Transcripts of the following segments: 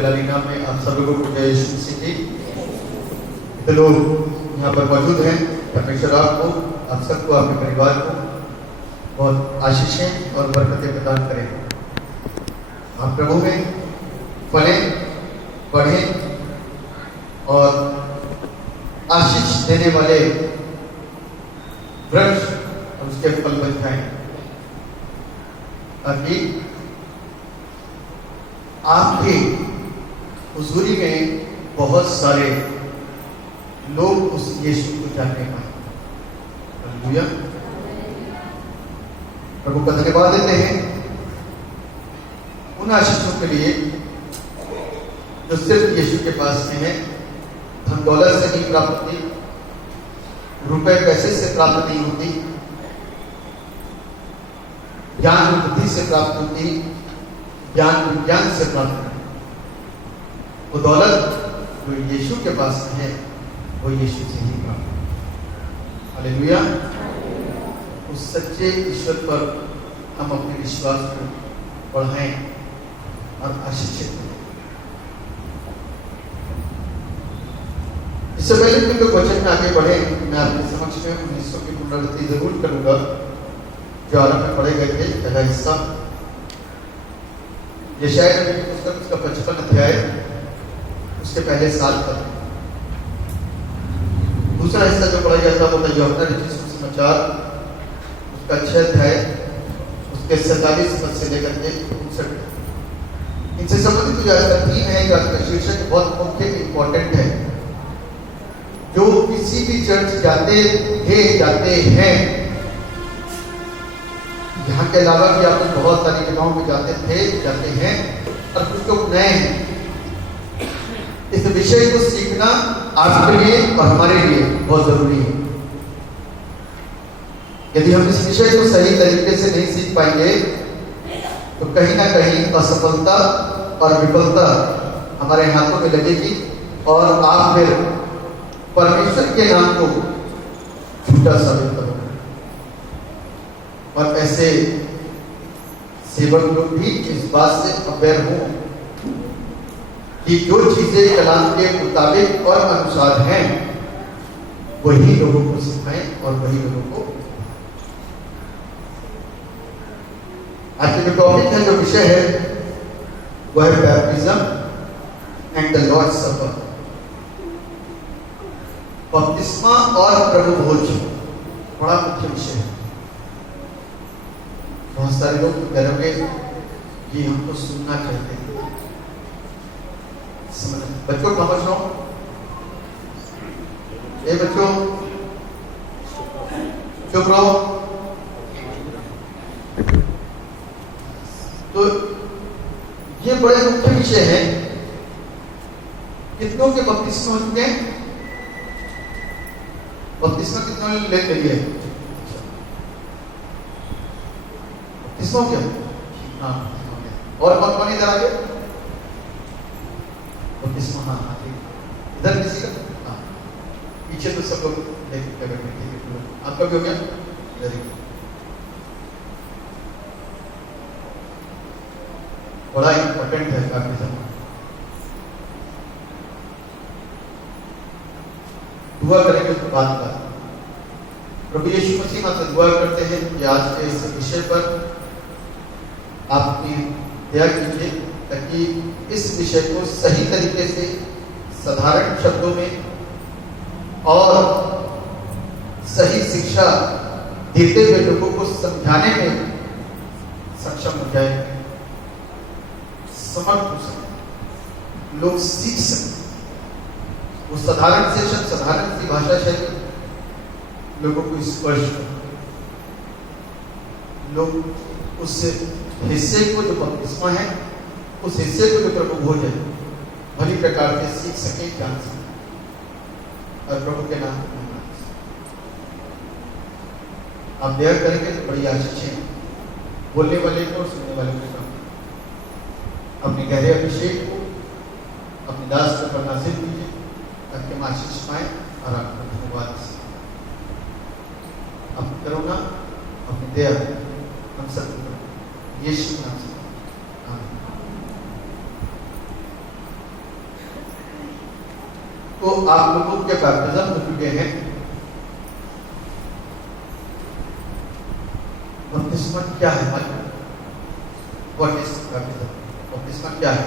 बेलारीना में आप सब लोगों को जय यीशु मसीह की। इतने लोग यहाँ पर मौजूद हैं। परमेश्वर आपको, आप सबको, आपके परिवार को बहुत आशीषें और बरकतें प्रदान करें। आप प्रभु में फलें, बढ़ें और आशीष देने वाले वृक्ष और उसके फल बन जाएं, ताकि आपके हुजूरी में बहुत सारे लोग उस यीशु को जानने पाए। हालेलुया। प्रभु का धन्यवाद देते हैं उन आशीषों के लिए जो सिर्फ यीशु के पास में है। धन दौलत से नहीं प्राप्त होती, रुपए पैसे से प्राप्त नहीं होती, ज्ञान बुद्धि से प्राप्त होती, ज्ञान विज्ञान से प्राप्त होती। वो दौलत जो यीशु के पास में है वो यीशु से ही प्राप्त है। हालेलुया। उस सच्चे ईश्वर पर हम अपने विश्वास को बढ़ाएं और आशीषित करें। इससे पहले कि लोग वचन में आगे बढ़े, मैं आपके समक्ष में उन हिस्सों की पुनरावृत्ति जरूर करूंगा जो आरंभ में पढ़े गए थे। पहला हिस्सा यशायाह नबी की पुस्तक उसका 55 अध्याय उसके पहले साल तक। दूसरा हिस्सा जो पढ़ा गया था वो था यूहन्ना लिखित सुसमाचार उसका 6 अध्याय उसके 47 पद से लेकर के 59। इनसे संबंधित जो आज का थीम है, जो आज का शीर्षक बहुत मुख्य इंपॉर्टेंट है। जो किसी भी चर्च जाते हैं, यहाँ के अलावा भी आप बहुत सारी जगहों में जाते हैं और कुछ लोग नए हैं। इस विषय को सीखना आपके लिए और हमारे लिए बहुत जरूरी है। यदि हम इस विषय को सही तरीके से नहीं सीख पाएंगे तो कहीं ना कहीं असफलता और विफलता हमारे हाथों में लगेगी और आप फिर परमेश्वर के नाम को झूठा साबित करोगे। और ऐसे सेवक लोग भी इस बात से अवेयर हों कि जो चीजें कलाम के मुताबिक और अनुसार हैं वही लोगों को सिखाएं और वही लोगों को। आज के जो टॉपिक है, जो विषय है, वह है बैप्टिज्म एंड द लॉर्ड्स सपर। बपतिस्मा और प्रभु भोज बड़ा मुख्य विषय है। बहुत सारे लोग कह रहे हैं कि हमको सुनना चाहते हैं। बच्चों समझ लो, ये बच्चों चुप रहो। तो ये बड़े मुख्य विषय है। कितनों के बपतिस्मा हो चुके हैं? बपतिस्मा कितनों ने ले लिया? बपतिस्मा हो गया? हाँ, और कौन कौन इधर आ गया? बपतिस्मा, हाँ ठीक। इधर किसी का? हाँ, पीछे तो सब लोग देख बैठे। आपका भी हो गया? Very good. बड़ा इंपॉर्टेंट है बैप्टिज्म। दुआ करेंगे उसके बाद। प्रभु यीशु मसीह आपसे दुआ करते हैं कि आज के इस विषय पर आप अपनी दया कीजिए, ताकि इस विषय को सही तरीके से साधारण शब्दों में और सही शिक्षा देते हुए लोगों को समझाने में सक्षम हो जाए, समर्थ हो सके, लोग सीख सके। वो साधारण सेशन, साधारण सी भाषा शैली लोगों को स्पर्श कर, लोग उस हिस्से को जो बपतिस्मा है, उस हिस्से को जो प्रभु भोज है, भली प्रकार से सीख सके, जान सके और प्रभु के नाम को मना सके। आप दया करेंगे तो बड़ी आशीष है बोलने वाले को और सुनने वाले को। अपने गहरे अभिषेक को अपने दास पर नासिर कीजिए, ताकि हम आशीष पाए और आपको धन्यवाद से अपनी करुणा, अपनी दया हम सब यीशु के नाम से। तो आप लोगों के बैप्टिज्म हो चुके हैं। बपतिस्मा क्या है? What is baptism? बपतिस्मा क्या है?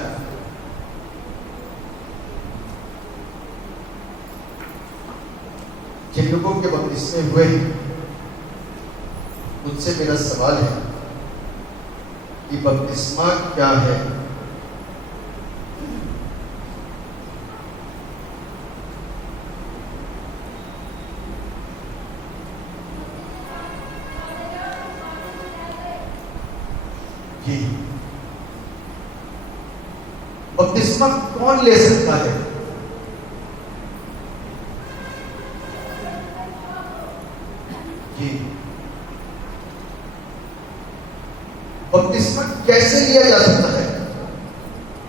जिन लोगों के बपतिस्मे हुए हैं उनसे मेरा सवाल है कि बपतिस्मा क्या है? जी, बपतिस्मा कौन ले सकता है? जी, बपतिस्मा कैसे लिया जा सकता है?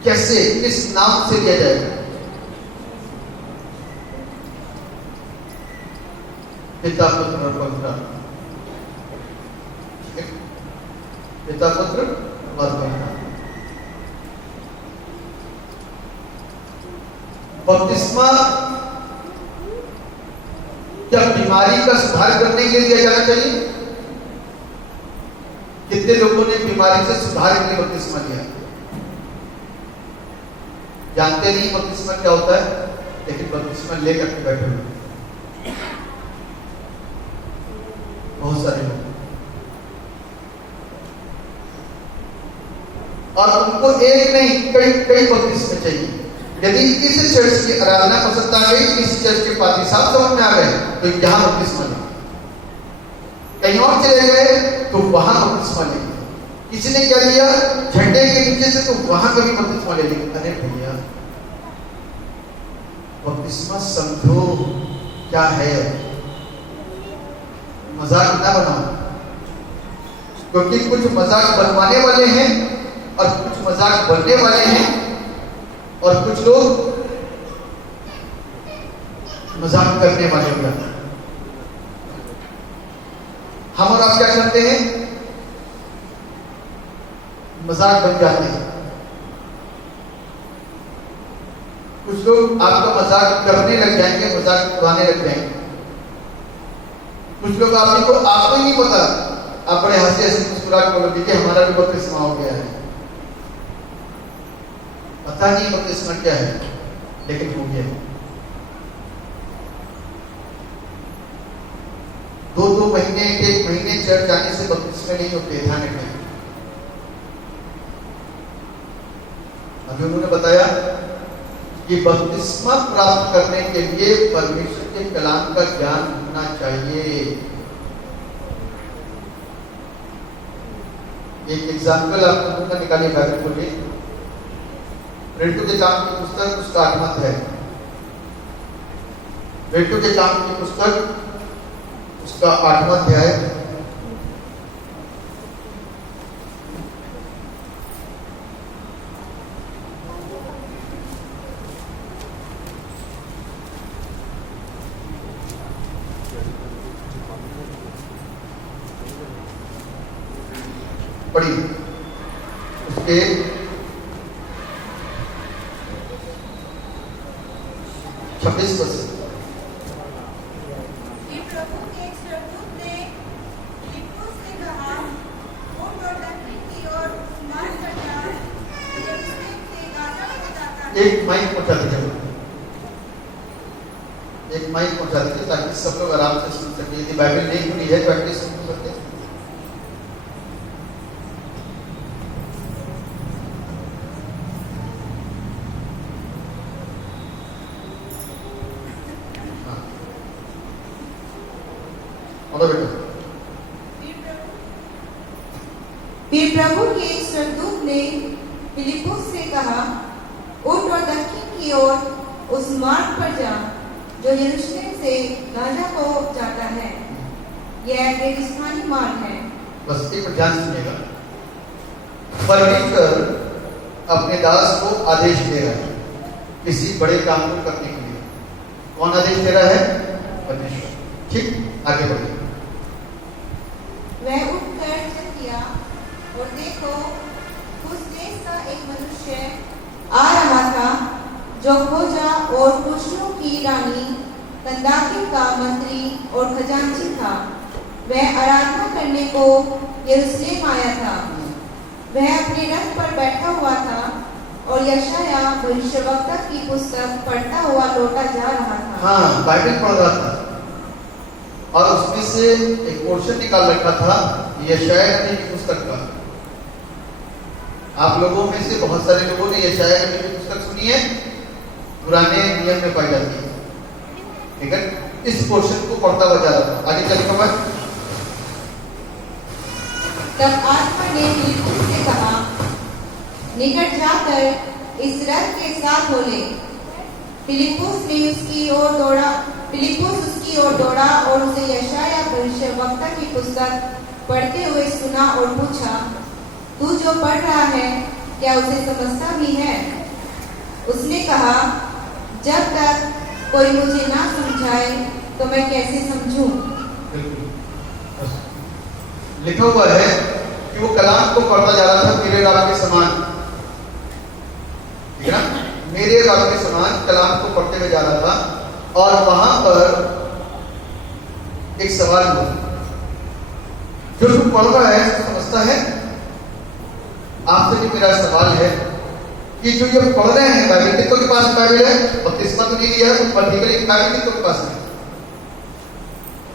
कैसे, किस नाम से लिया जाएगा? पिता पुत्र और पवित्र आत्मा। पिता पुत्र और पवित्र आत्मा। बपतिस्मा क्या बीमारी का सुधार करने के लिए दिया जाना चाहिए? कितने लोगों ने बीमारी से सुधार के लिए बपतिस्मा लिया? जानते नहीं बपतिस्मा क्या होता है, लेकिन बपतिस्मा लेकर के बैठे हुए बहुत सारे लोग, और उनको एक नहीं कई कई बपतिस्मे चाहिए। यदि इस चर्च की आराधना पसंद आ गई, इस चर्च के पादी साहब समझ में आ गए, तो यहां बपतिस्मा ले। कहीं और चले गए तो वहां बपतिस्मा ले। किसी ने क्या लिया झंडे के नीचे से, तो वहां कभी बपतिस्मा ले लिया। अरे भैया, बपतिस्मा समझो क्या है, मजाक ना बनाओ, क्योंकि कुछ मजाक बनवाने वाले हैं और कुछ मजाक बनने वाले हैं, और कुछ लोग मजाक करने वाले हैं। हम और आप क्या करते हैं? मजाक बन जाते हैं। कुछ लोग आपका मजाक करने लग जाएंगे, मजाक उड़ाने लग जाएंगे। कुछ लोग आपको ही नहीं पता, आप बड़े हंसी हंसी मुस्कुराहट बोलोगे कि हमारा भी बपतिस्मा हो गया है। पता नहीं बपतिस्मा क्या है, लेकिन हो गया। 2-2 महीने, 1 महीने चर्च जाने से बपतिस्मे नहीं होते, ध्यान रखें। अभी उन्होंने बताया कि बपतिस्मा प्राप्त करने के लिए परमेश्वर के कलाम का ज्ञान होना चाहिए। एक एग्जाम्पल आप लोगों का निकालिए, बाइबल खोलिए। प्रेरितों के काम की पुस्तक, उसका 8वां अध्याय। प्रेरितों के काम की पुस्तक, उसका 8वां अध्याय। पढ़ी उसके 26 वर्ष। प्रभु के एक स्वर्गदूत ने फिलिप्पुस से कहा, उठ और दक्षिण की ओर मार्च कर जा, यरूशलेम से गाजा को जाता है। एक माइक पहुंचा दीजिए, एक माइक पहुंचा दीजिए ताकि सब लोग आराम से सुन सके। यदि बाइबल नहीं खुली है तो एटलीस्ट सुन सकते हैं। फिर प्रभु के एक स्वर्गदूत ने फिलिप्पुस से कहा, उठ और दक्षिण की ओर उस मार्ग पर जा जो यरूशलेम से गाजा को जाता है। यह रेगिस्तानी मार्ग है। बस एक पर ध्यान सुनिएगा। परमेश्वर अपने दास को आदेश दे रहा है किसी बड़े काम को करने के लिए। कौन आदेश दे रहा है? परमेश्वर। ठीक, आगे बढ़िए। वह उठकर चल दिया और देखो, उस देश का एक मनुष्य आ रहा था जो खोजा और पुरुषों की रानी कंदाके का मंत्री और खजांची था। वह आराधना करने को यरूशलेम आया था। वह अपने रथ पर बैठा हुआ था और यशाया भविष्यवक्ता की पुस्तक पढ़ता हुआ लौटा जा रहा था। हाँ, बाइबल पढ़ रहा था और उसमें से एक पोर्शन निकाल रखा था यशाया नबी की पुस्तक का। आप लोगों में से बहुत सारे लोगों ने यशाया नबी की पुस्तक सुनी है, पुराने नियम में पाई जाती है, ठीक है। इस पोर्शन को पढ़ता हुआ जा रहा था। आगे चलिए खबर। तब आत्मा ने फिलिप्पुस से कहा, निकट जाकर इस रथ के साथ हो ले। फिलिप्पुस उसकी ओर दौड़ा और उसे यशाया भविष्यवक्ता की पुस्तक पढ़ते हुए सुना और पूछा, तू जो पढ़ रहा है क्या उसे समझता भी है? उसने कहा, जब तक कोई मुझे ना समझाए तो मैं कैसे समझूं? लिखा हुआ है कि वो कलाम को पढ़ता जा रहा था मेरे रब के समान, ठीक है ना, मेरे रब के समान कलाम को पढ़ते हुए जा रहा था। और वहां पर एक सवाल हुआ, जो तू पढ़ रहा है समझता है? आपसे भी मेरा सवाल है कि जो ये पढ़ रहे हैं बाइबल, कितनों के पास बाइबल है? बपतिस्मा तो नहीं लिया है, कुछ पढ़ने के लिए बाइबल कितनों के पास है?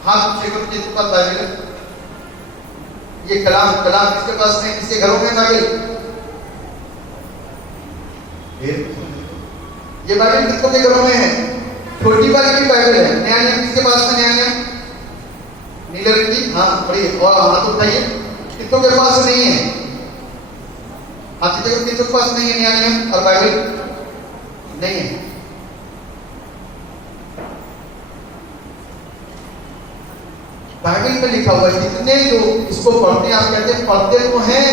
हाथ पूछेगा किसके पास बाइबल है? ये कलाम किसके पास नहीं? किसके घरों में बाइबल? ये बाइबल कितनों के घरों में है? छोटी वाली की बाइबल है। नया नियम किसके पास है? नया नियम नीले रंग की, हाँ पढ़िए और हाथ उठाइए। कितनों के पास नहीं है? हाथ देखो, कितनों के पास नहीं है नया नियम और बाइबल? नहीं है। बाइबल में लिखा हुआ है, जितने लोग इसको पढ़ते हैं, आप कहते हैं पढ़ते तो हैं,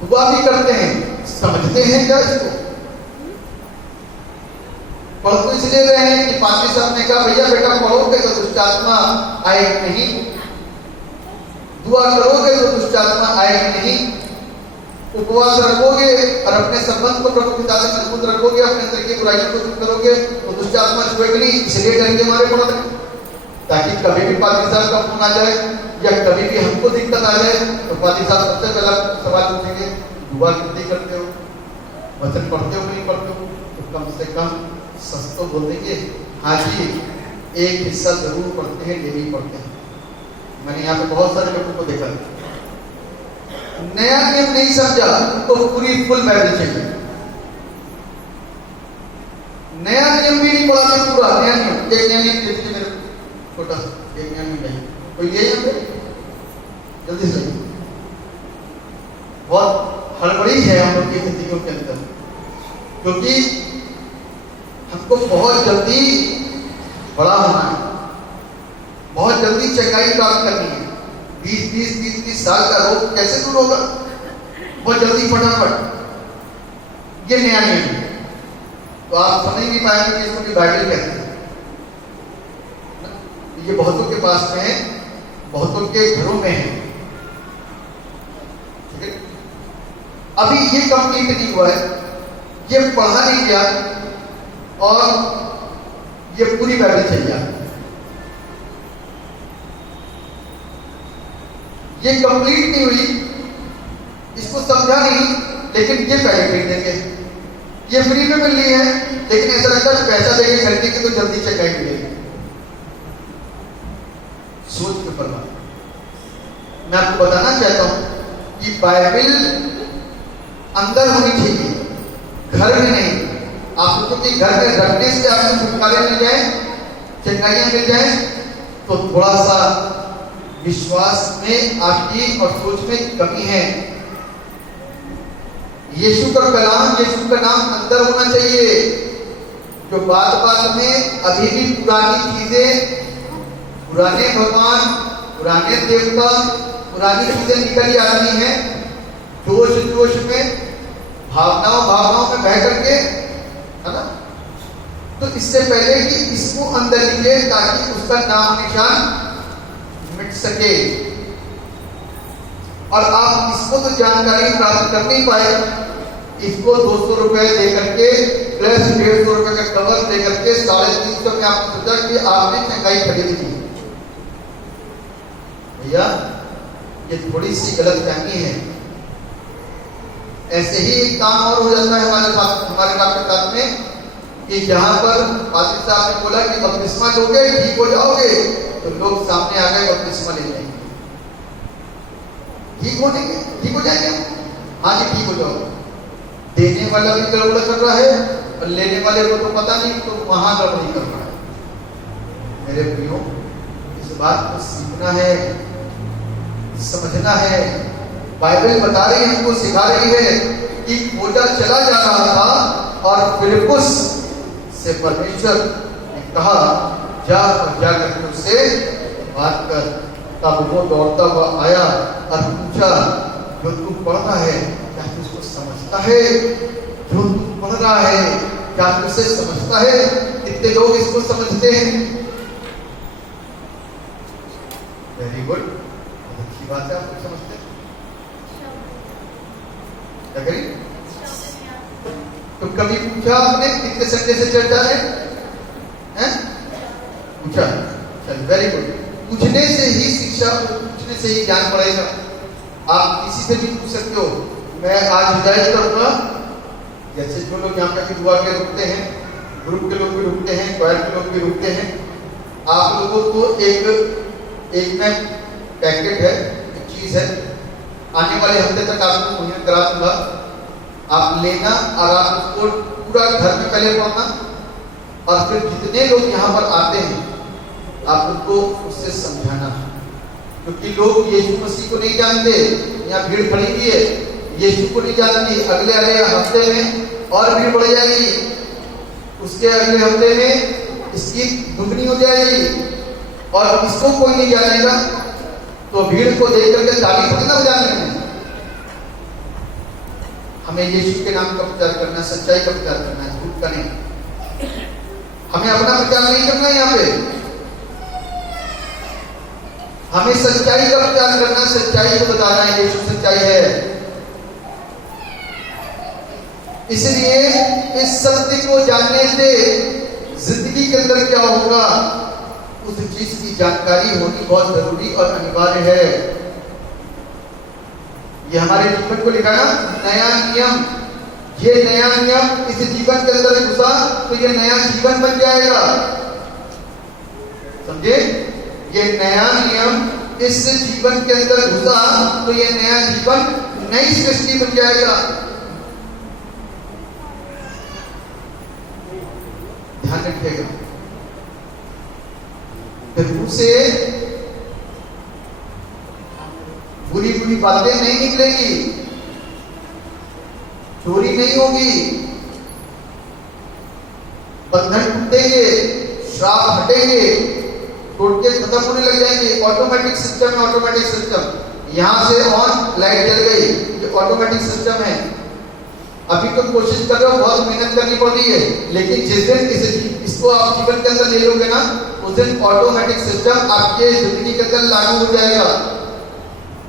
दुआ भी करते हैं, समझते हैं क्या इसको? पढ़ तो इसलिए रहे हैं कि पापी साहब ने कहा, भैया बेटा पढ़ोगे तो दुष्ट आत्मा आएगी नहीं, दुआ करोगे तो दुष्ट आत्मा आएगी नहीं, उपवास रखोगे और अपने संबंध को प्रभु पिता से मजबूत रखोगे, अपने अंदर की बुराइयों को दूर करोगे तो दुष्ट आत्मा छुएगी नहीं। इसलिए डर के मारे पढ़ रहे, ताकि कभी भी पादी साहब का फोन आ जाए या कभी भी हमको दिक्कत आ जाए तो पादी साहब सबसे पहला सवाल पूछेंगे, दुआ कितनी करते हो, वचन पढ़ते हो नहीं पढ़ते हो? तो कम से कम सच तो बोल देंगे, हाँ जी एक हिस्सा जरूर पढ़ते हैं, डेली पढ़ते हैं। मैंने यहाँ पे बहुत सारे लोगों को देखा, नया नियम नहीं समझा तो पूरी फुल बाइबल चाहिए। नया नियम भी नहीं पढ़ा था पूरा, नया नियम एक नया नियम देखिए मेरे छोटा सा एक नया नियम नहीं, तो ये जल्दी से, बहुत हड़बड़ी है हम लोग की जिंदगियों के अंदर, क्योंकि हमको बहुत जल्दी बड़ा होना है, बहुत जल्दी चकाई प्राप्त करनी है। 20 साल का रोग कैसे दूर होगा? बहुत जल्दी फटाफट। ये नया नियम है, तो आप समझ नहीं पाएंगे कि इसको बाइबल कहते हैं। ये बहुतों के पास में है, बहुतों के घरों में है, ठीक है। अभी ये कंप्लीट नहीं हुआ है, ये पढ़ा नहीं गया और ये पूरी बाइबल चाहिए। ये कंप्लीट नहीं हुई, इसको समझा नहीं, लेकिन ये पहले खरीद देंगे, ये फ्री में मिल रही है, लेकिन ऐसा लगता है पैसा देके खरीदने की तो जल्दी चकाई मिलेगी। सोच के परवाह। मैं आपको बताना चाहता हूं कि बाइबल अंदर होनी चाहिए, घर में नहीं। आप क्योंकि घर में रखने से आपको छुटकारे मिल जाए, चंगाइयां मिल जाए, तो थोड़ा सा विश्वास में आपकी और सोच में कमी है। यीशु का कलाम, यीशु का नाम अंदर होना चाहिए। जो बात बात में अभी भी पुरानी चीजें, पुराने भगवान, पुराने देवता, पुरानी चीजें निकल जाती हैं जोश में, भावनाओं में बह करके, है ना। तो इससे पहले कि इसको अंदर लीजिए ताकि उसका नाम निशान मिट सके, और आप इसको तो जानकारी प्राप्त कर नहीं पाए, इसको 200 रुपए दे करके प्लस 150 रुपए का कवर लेकर के 350 में आपने सोचा कि आपने महंगाई खरीद ली। भैया ये थोड़ी सी गलतफहमी है। ऐसे ही एक काम और हो जाता है हमारे साथ में कि जहां पर पादरी साहब ने बोला कि बपतिस्मा लोगे ठीक हो जाओगे, तो लोग सामने आ गए बपतिस्मा ले जाएंगे, ठीक हो जाएंगे, हाँ जी ठीक हो जाओगे। देने वाला भी गड़बड़ कर रहा है और लेने वाले को तो पता नहीं, तो वहां गड़बड़ी कर रहा है। मेरे प्रियो, इस बात को सीखना है, समझना है। बाइबल बता रही है, हमको सिखा रही है कि खोजा चला जा रहा था और फिलिप्पुस से परमेश्वर ने कहा जा और जा करके उससे बात कर। तब वो दौड़ता हुआ आया और पूछा, जो तू पढ़ रहा है क्या तू उसको समझता है? जो तू पढ़ रहा है क्या तू उसे समझता है? कितने लोग इसको समझते हैं? वेरी गुड, अच्छी बात है, आपको समझते हैं। क्या करी? तो कभी पूछा आपने कितने संडे से चर्चा है? पूछा, चल वेरी गुड। पूछने से ही शिक्षा, पूछने से ही ज्ञान बढ़ेगा। आप किसी से भी पूछ सकते हो। मैं आज हिदायत करूंगा, जैसे जो लोग यहाँ पे दुआ के रुकते हैं, ग्रुप के लोग भी रुकते हैं, क्वायर के लोग भी रुकते हैं, आप लोगों को एक में पैकेट है, एक चीज है, आने वाले हफ्ते तक आपको मुहैया करा दूंगा। आप लेना और आप उसको पूरा घर में पहले पढ़ना, और फिर जितने लोग यहाँ पर आते हैं आप उनको उससे समझाना, क्योंकि लोग यीशु मसीह को नहीं जानते। यहाँ भीड़ खड़ी हुई है, यीशु को नहीं जानती। अगले हफ्ते में और भीड़ बढ़ जाएगी, उसके अगले हफ्ते में इसकी दुगनी हो जाएगी, और इसको कोई नहीं जानेगा तो भीड़ को देख करके ताली थोड़ी ना बजाने हैं। हमें यीशु के नाम का प्रचार करना, सच्चाई का प्रचार करना है, झूठ का नहीं। हमें अपना प्रचार नहीं करना है। यहाँ पे हमें सच्चाई का प्रचार करना, सच्चाई को बताना है, यीशु सच्चाई है। इसलिए इस सत्य को जानने से जिंदगी के अंदर क्या होगा, उस चीज की जानकारी होनी बहुत जरूरी और अनिवार्य है। ये हमारे जीवन को लिखा ना, नया नियम। ये नया नियम इस जीवन के अंदर घुसा तो ये नया जीवन बन जाएगा, समझे? ये नया नियम इस जीवन के अंदर घुसा तो ये नया जीवन, नई सृष्टि बन जाएगा। ध्यान रखिएगा। फिर मुंह से बुरी बुरी बातें नहीं निकलेगी, चोरी नहीं होगी, बंधन टूटेंगे, श्राप हटेंगे, टोटके खत्म होने लग जाएंगे। ऑटोमेटिक सिस्टम है, ऑटोमेटिक सिस्टम। यहां से ऑन, लाइट जल गई, ये ऑटोमेटिक सिस्टम है। अभी तो कोशिश कर रहे हो, बहुत मेहनत करनी पड़ रही है, लेकिन जिस दिन इसको आप जीवन के अंदर ले लोगे ना, उस दिन ऑटोमेटिक सिस्टम आपके जिंदगी के अंदर लागू हो जाएगा।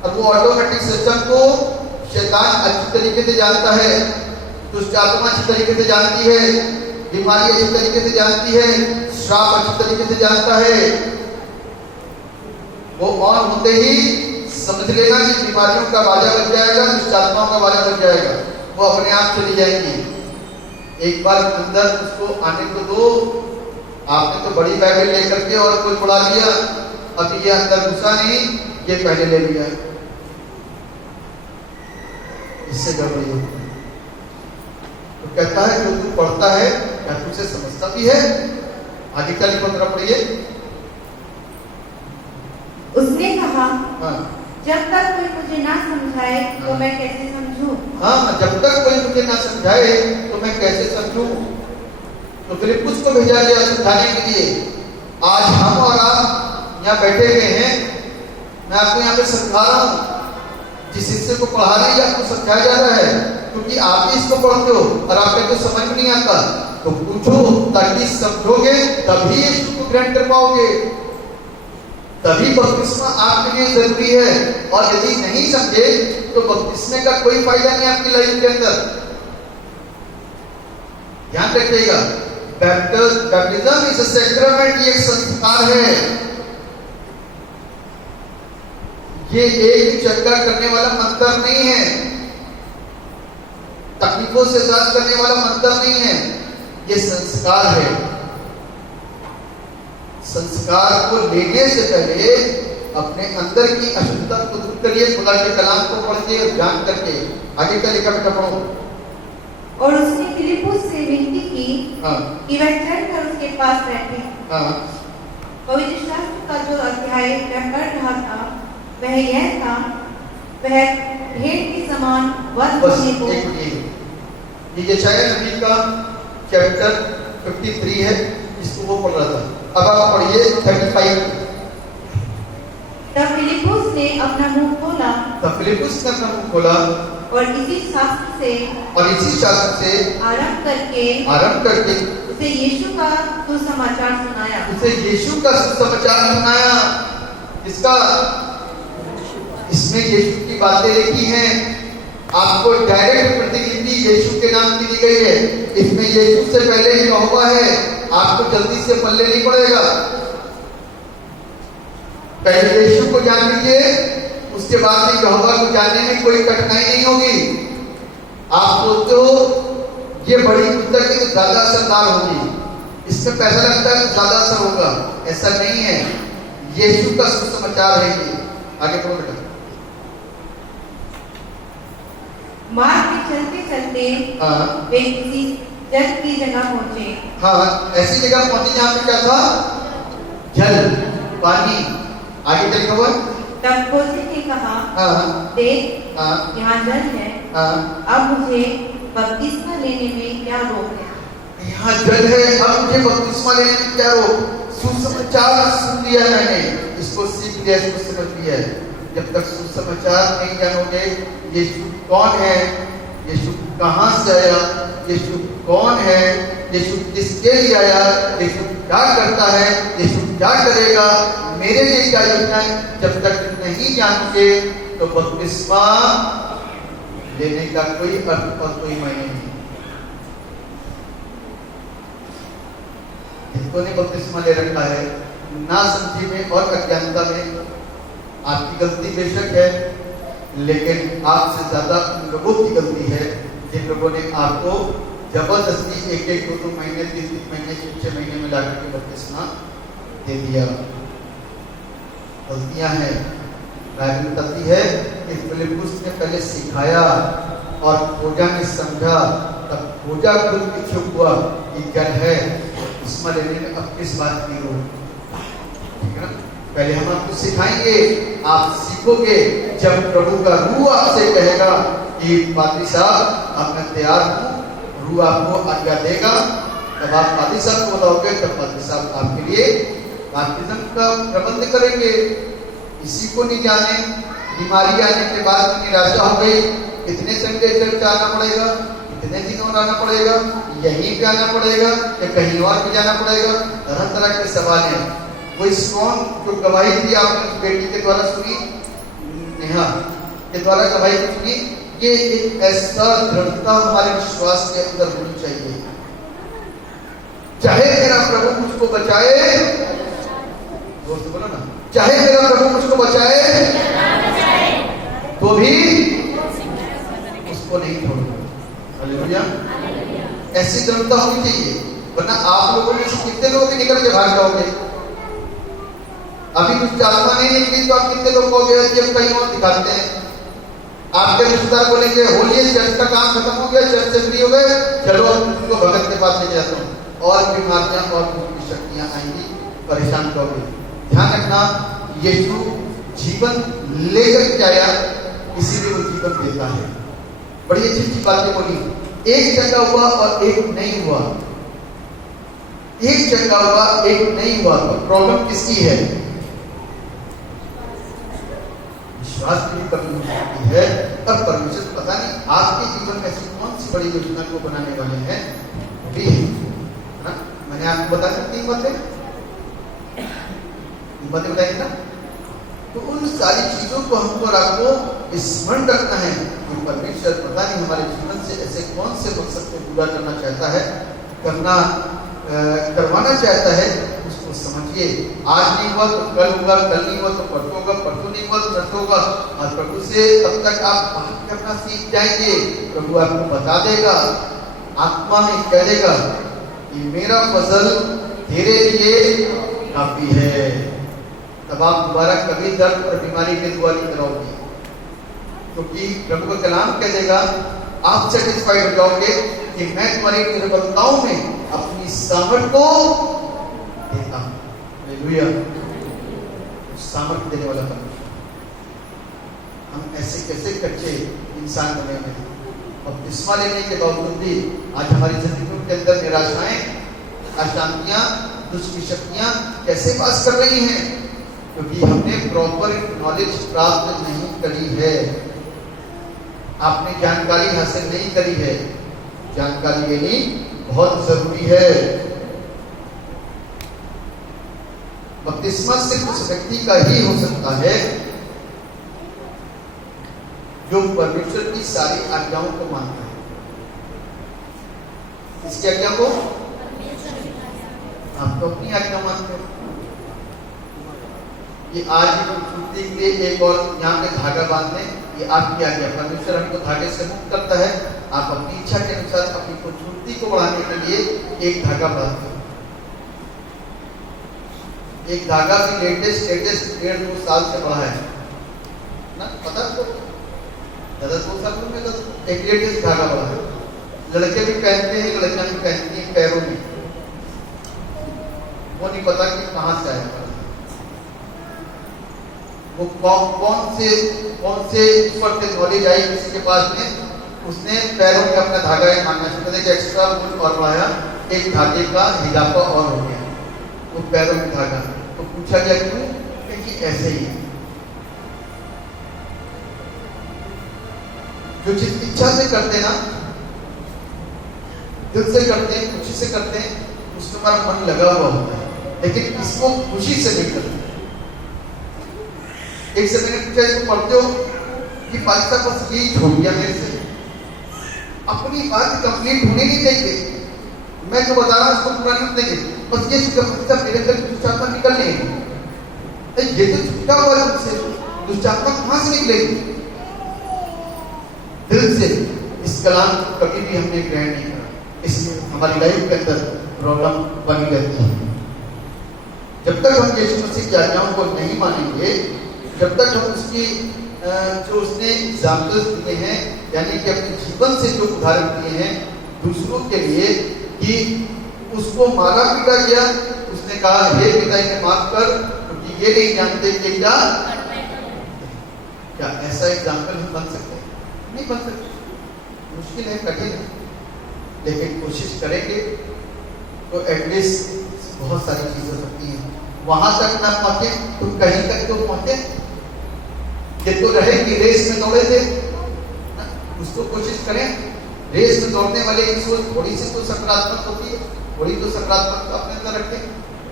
और वो ऑटोमेटिक सिस्टम को शैतान अच्छी तरीके से जानता है, दुष्ट आत्मा अच्छी तरीके से जानती है, बीमारी अच्छी तरीके से जानती है, श्राप अच्छी तरीके से जानता है। वो ऑन होते ही समझ लेना कि बीमारियों का बाजा बच जाएगा, दुष्ट आत्माओं का बाजा बच जाएगा, वो अपने आप चली जाएंगी। एक बार अंदर उसको आने को दो। आपने तो बड़ी बाइबल लेकर के और कोई पढ़ा लिया, अभी ये अंदर घुसा नहीं, ये पहले ले लिया, इससे गड़बड़ी होती है। तो कहता है जो तू पढ़ता है क्या तू उसे समझता भी है? आगे क्या लिखा जरा पढ़िए। उसने कहा, हाँ, जब तक कोई मुझे ना समझाए तो मैं कैसे समझूं? हाँ, जब तक कोई मुझे ना समझाए तो मैं कैसे समझूं? तो फिलिप्पुस को भेजा गया समझाने के लिए। आज हम और आप यहाँ बैठे हुए हैं, मैं आपको यहाँ पे समझा रहा हूँ। जिस हिस्से को पढ़ा रही है आपको समझाया जा रहा है, क्योंकि आप ही इसको पढ़ते हो और आपको तो समझ में नहीं आता, तो पूछो ताकि समझोगे, तभी यीशु को ग्रहण कर पाओगे, तभी बपतिस्मा आपके लिए जरूरी है। और यदि नहीं समझे तो बपतिस्मे का कोई फायदा नहीं आपकी लाइफ के अंदर। ध्यान रखिएगा, बैप्टिज्म इज अ सैक्रामेंट, ये एक संस्कार है। ये एक चंगा करने वाला मंत्र नहीं है, तकलीफों से आजाद करने वाला मंत्र नहीं है, ये संस्कार है। संस्कार को लेने से पहले अपने अंदर की अशुद्धता को दूर करिए, खुदा के कलाम को पढ़िए और जान करके। आगे क्या लिखा बेटा पढ़ो। और उसने फिलिपुस से विनती की हाँ कि वह चढ़कर उसके पास बैठे। हाँ पवित्र शास्त्र का जो अध्याय वह पढ़ रहा था वह यह था, वह भेड़ के समान वन बस होने को। एक मिनट, ये यशायाह नबी का चैप्टर 53 है, इसको वो पढ़ रहा था। अब आप पढ़िए 35। तब फिलिपुस ने अपना मुंह खोला तब फिलिपुस ने अपना मुंह खोला और इसी शास्त्र से आरंभ करके उसे यीशु का सुसमाचार सुनाया। उसे यीशु का सुसमाचार सुनाया। इसका इसमें यीशु की बातें लिखी हैं, आपको डायरेक्ट प्रतिलिपि यीशु के नाम की दी गई है। इसमें यीशु से पहले ही यहोवा है, आपको जल्दी से पल्ले नहीं पड़ेगा। पहले यीशु को जान लीजिए, उसके बाद में यहोवा को जानने में कोई कठिनाई नहीं होगी। आप सोचते हो ये बड़ी पुस्तक है तो ज्यादा असरदार होगी, इसमें पैसा लगता है तो ज्यादा असर होगा, ऐसा नहीं है। यीशु का सुसमाचार है ये। आगे पढ़ो बेटा। मार्ग में चलते चलते हाँ वे किसी जल की जगह पहुंचे। हाँ, ऐसी जगह पहुंचे जहाँ पे क्या था? जल, पानी। आगे क्या लिखा हुआ? तब खोजी ने कहा, हाँ देख हाँ यहाँ जल है, हाँ, अब मुझे बपतिस्मा लेने में क्या रोक है? यहाँ जल है, अब मुझे बपतिस्मा लेने में क्या रोक? सुसमाचार सुन लिया मैंने, इसको सीख लिया, इसको समझ लिया। जब तक सुसमाचार नहीं जानोगे, यीशु कौन है, यीशु कहाँ से आया, यीशु कौन है, यीशु किसके लिए आया, यीशु क्या करता है, यीशु क्या करेगा, मेरे लिए क्या योजना है, जब तक नहीं जानोगे तो बपतिस्मा लेने का कोई अर्थ और कोई मायने नहीं। जिनको ने बपतिस्मा ले रखा है ना समझी में और अज्ञानता में, आपकी गलती बेशक है, लेकिन आपसे ज्यादा उन लोगों की गलती है जिन लोगों ने आपको जबरदस्ती एक 2 महीने 3 महीने 6 महीने में लाकर के बपतिस्मा दे दिया। गलतियां हैं। बाइबल बताती है कि फिलिपुस ने पहले सिखाया और खोजा ने समझा, तब खोजा खुद इच्छुक हुआ कि जल है, बपतिस्मा लेने में अब किस बात की हो। ठीक है ना? पहले हम आपको सिखाएंगे, आप सीखोगे। जब प्रभु का रूह आपसे कहेगा कि पादरी साहब अब मैं तैयार हूँ, रूह आपको आज्ञा देगा, तब आप पादरी साहब को बताओगे, तब पादरी साहब आपके लिए बैप्टिज्म का प्रबंध करेंगे। इसी को नहीं जाने, बीमारी आने के बाद में निराशा हो गई, कितने संडे चर्च आना पड़ेगा, कितने दिनों आना पड़ेगा, यहीं पे आना पड़ेगा या कहीं और भी जाना पड़ेगा, तरह तरह के सवाल हैं। वो स्ट्रॉन्ग जो गवाही थी आपने बेटी के द्वारा सुनी, नेहा के द्वारा गवाही सुनी, ये एक ऐसा दृढ़ता हमारे विश्वास के अंदर होनी चाहिए। चाहे मेरा प्रभु मुझको बचाए, दोस्त बोलो ना, चाहे मेरा प्रभु मुझको बचाए तो भी उसको नहीं छोड़ूंगा। हालेलुया। ऐसी दृढ़ता होनी चाहिए, वरना आप लोगों में से कितने लोग भी निकल के भाग जाओगे। अभी कुछ आत्मा नहीं निकली तो आप कितने लोग हो गए कि हम कहीं और दिखाते हैं। आपके रिश्तेदार बोलेंगे होलिए चर्च का काम खत्म हो गया, चर्च से फ्री हो गए, चलो उनको भगत के पास ले जाता हूँ, और बीमारियां और दूसरी शक्तियां आएंगी, परेशान करोगे। ध्यान रखना, यीशु जीवन लेकर के आया, इसीलिए वो जीवन देता है। बड़ी अच्छी अच्छी बातें बोली। एक चंगा हुआ और एक नहीं हुआ, एक चंगा हुआ एक नहीं हुआ, तो प्रॉब्लम किसकी है? विश्वास की भी कमी हो सकती है। और परमेश्वर पता नहीं आपके जीवन में ऐसी कौन सी बड़ी योजना को बनाने वाले हैं, भी है। मैंने आपको बता दी 3 बातें बताई ना, तो उन सारी चीजों को हमको आपको स्मरण रखना है कि परमेश्वर पता नहीं हमारे जीवन से ऐसे कौन से मकसद को पूरा करना चाहता है, करवाना चाहता है उसको समझिए। आज नहीं हुआ तो कल होगा, कल नहीं हुआ तो परसों होगा, परसों नहीं हुआ तो नरसों होगा। और प्रभु से तब तक आप बात करना सीख जाएंगे, प्रभु आपको बता देगा, आत्मा में कह देगा कि मेरा फजल तेरे लिए काफी है। तब आप दोबारा कभी दर्द और बीमारी की दुआ नहीं कराओगे, क्योंकि प्रभु का कलाम कह देगा, आप सेटिस्फाइड हो जाओगे कि मैं तुम्हारी निर्बलताओं में अपनी सामर्थ को देता हूं। हालेलुया। सामर्थ देने वाला परमेश्वर। हम ऐसे कैसे कच्चे इंसान बने हैं, और बपतिस्मा लेने के बावजूद भी आज हमारी जिंदगियों के अंदर निराशाएं, अशांतियां, दुष्ट शक्तियां कैसे वास कर रही हैं? क्योंकि हमने प्रॉपर नॉलेज प्राप्त नहीं करी है, आपने जानकारी हासिल नहीं करी है। जानकारी लेनी बहुत जरूरी है। बपतिस्मा सिर्फ उस व्यक्ति का ही हो सकता है जो परमेश्वर की सारी आज्ञाओं को मानता है। इसकी आज्ञा को आप तो अपनी आज्ञा मानते हो। ये आज की खूबसूरती के लिए एक और यहाँ पे धागा बांधने, ये आपकी आज्ञा। परमेश्वर हमको धागे से मुक्त करता है। आप अपनी इच्छा के अनुसार अपनी खूबसूरती को बढ़ाने के लिए एक धागा बांधते हो। एक धागा भी लेटेस्ट 1.5-2 साल से बढ़ा है ना, पता है आपको? ज्यादा 2 साल में तो एक लेटेस्ट धागा बढ़ा है। लड़के भी पहनते हैं, लड़कियां भी पहनती हैं पैरों में, वो नहीं पता कि कहां से आया, वो कौन से ऊपर से नॉलेज आई किसी के पास में, उसने पैरों में अपना धागा मांगना शुरू कर दिया, एक्स्ट्रा कुछ और बढ़ाया, एक धागे का इजाफा और हो गया, वो पैरों में धागा। तो पूछा गया क्यों? क्योंकि ऐसे ही है। जो जिस इच्छा से करते ना, दिल से करते हैं, खुशी से करते हैं, उसमें हमारा मन लगा हुआ होता है, लेकिन इसको खुशी से नहीं करते। एक से मैंने पूछा, इसको पढ़ते हो कि पाकिस्तान बस यही छोड़ गया मेरे से, अपनी बात कंप्लीट होने नहीं देंगे, मैं जो बता रहा हूं उसको पूरा नहीं देंगे, बस ये दुष्टात्मा मेरे अंदर दुष्टात्मा निकल नहीं, ये तो छूटा हुआ है मुझसे, दुष्टात्मा कहां से निकलेगी? दिल से इस कलाम कभी भी हमने ग्रहण नहीं करा, इसलिए हमारी लाइफ के अंदर प्रॉब्लम बनी रहती है। जब तक हम यीशु मसीह की आज्ञाओं को नहीं मानेंगे, जब तक हम उसकी जो उसने एग्जाम्पल्स दिए हैं, यानी कि अपने जीवन से जो उदाहरण दिए हैं दूसरों के लिए, कि उसको मारा पीटा गया, उसने कहा हे पिता इन्हें माफ कर क्योंकि ये नहीं जानते कि क्या ऐसा एग्जाम्पल हम बन सकते हैं? नहीं बन सकते, मुश्किल है, कठिन है, लेकिन कोशिश करेंगे तो एटलीस्ट बहुत सारी चीजें हो सकती हैं। वहां तक ना पहुंचे तो कहीं तक तो पहुंचे। ये तो रहे कि रेस में दौड़े थे, उसको कोशिश करें। रेस में दौड़ने वाले की सोच थोड़ी सी तो सकारात्मक होती है, थोड़ी तो सकारात्मक अपने अंदर रखें,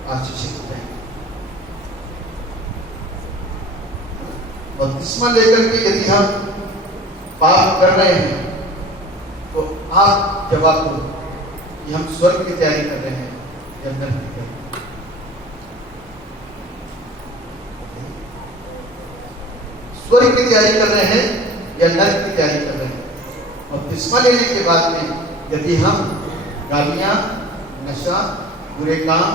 आशीषित हो जाएंगे। बपतिस्मा लेकर के यदि हम पाप कर रहे हैं तो आप जवाब दो कि हम स्वर्ग की तैयारी कर रहे हैं या नरक की तैयारी। स्वर्ग की तैयारी कर रहे हैं या नरक की तैयारी कर रहे हैं? और बपतिस्मा लेने के बाद में यदि हम गालियां, नशा, बुरे काम,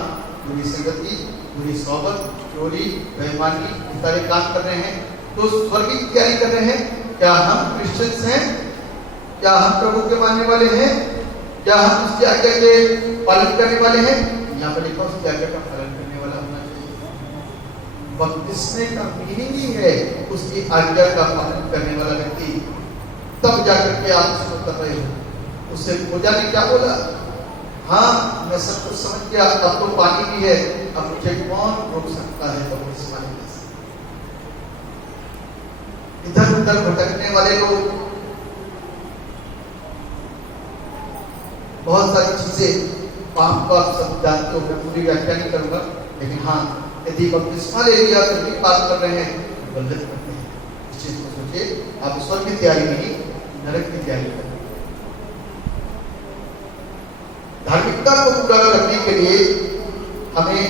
बुरी संगति, बुरी सोबत, चोरी, बेईमानी, ये सारे काम कर रहे हैं तो स्वर्ग की तैयारी कर रहे हैं। क्या हम क्रिश्चियंस हैं? क्या हम प्रभु के मानने वाले हैं? क्या हम उसकी आज्ञा के पालन करने वाले हैं? यहाँ पर लिखा उसकी आज्ञा का पालन करने वाला होना चाहिए। बपतिस्मे का मीनिंग ही है उसकी आज्ञा का पालन करने वाला व्यक्ति। तब जाकर के आप उसको कर रहे हो। उससे पूजा ने क्या बोला? हाँ मैं सब कुछ समझ गया, अब तो पानी भी है, अब मुझे कौन रोक सकता है बपतिस्मा लेने से? इधर उधर भटकने वाले लोग, बहुत सारी चीजें पाप को आप सब जानते हो, मैं पूरी व्याख्या नहीं करूंगा, लेकिन हाँ यदि बपतिस्मा ले लिया तो भी पाप कर रहे हैं, गलत करते हैं। इस चीज को सोचिए, आप स्वर्ग की तैयारी नहीं नरक की तैयारी करें। धार्मिकता को पूरा करने के लिए हमें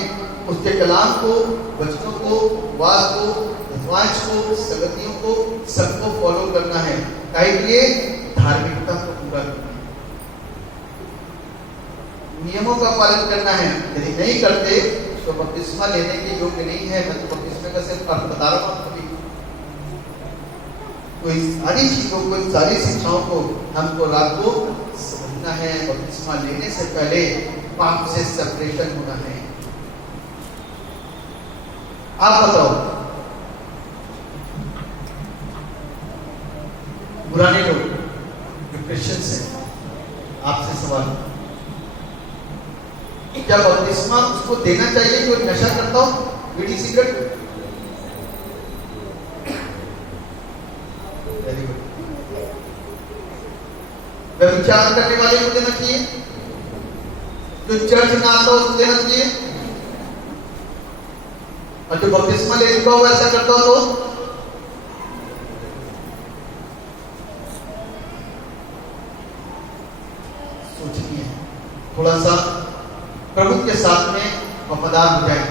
उसके कलाम को, वचनों को, वाद को, विश्वास को, संगतियों को, सबको फॉलो करना है। काहे लिए? धार्मिकता को पूरा करना है, नियमों का पालन करना है। यदि नहीं करते तो बपतिस्मा लेने के योग्य नहीं है। मैं तो बपतिस्मे का सिर्फ अर्थ बता रहा हूँ। तो इस सारी चीजों को, इन सारी शिक्षाओं को हमको रात को समझना है। बपतिस्मा लेने से पहले पाप से सेपरेशन होना है। आप बताओ, पुराने लोग जो क्रिश्चियंस हैं, आपसे सवाल, क्या बपतिस्मा उसको देना चाहिए जो नशा करता हो, बीड़ी सिगरेट? Very good. व्यभिचार करने वाले को देना चाहिए? जो चर्च में आता हो उसको देना चाहिए? और जो बपतिस्मा ले चुका हो ऐसा करता हो तो? सोचिए, थोड़ा सा प्रभु के साथ में वफादार हो जाएं।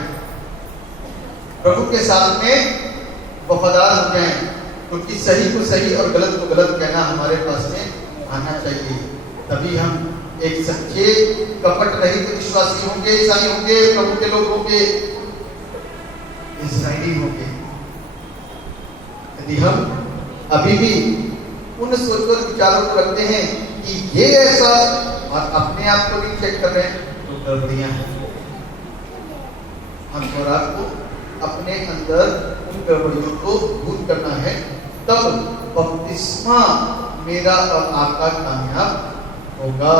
प्रभु के साथ में वफादार हो जाएं, क्योंकि सही को सही और गलत को गलत कहना हमारे पास में आना चाहिए। तभी हम एक सच्चे, कपट रहित विश्वासी होंगे, ईसाई होंगे, प्रभु के लोग होंगे, इस्राएली होंगे। यदि हम अभी भी उन सोच और विचारों को रखते हैं कि ये ऐसा, और अपने आप को नहीं चेक कर रहे हैं, तो गड़बड़ियां हैं। हम और आपको अपने अंदर उन गड़बड़ियों को दूर करना है, तब बपतिस्मा मेरा और आपका कामयाब होगा।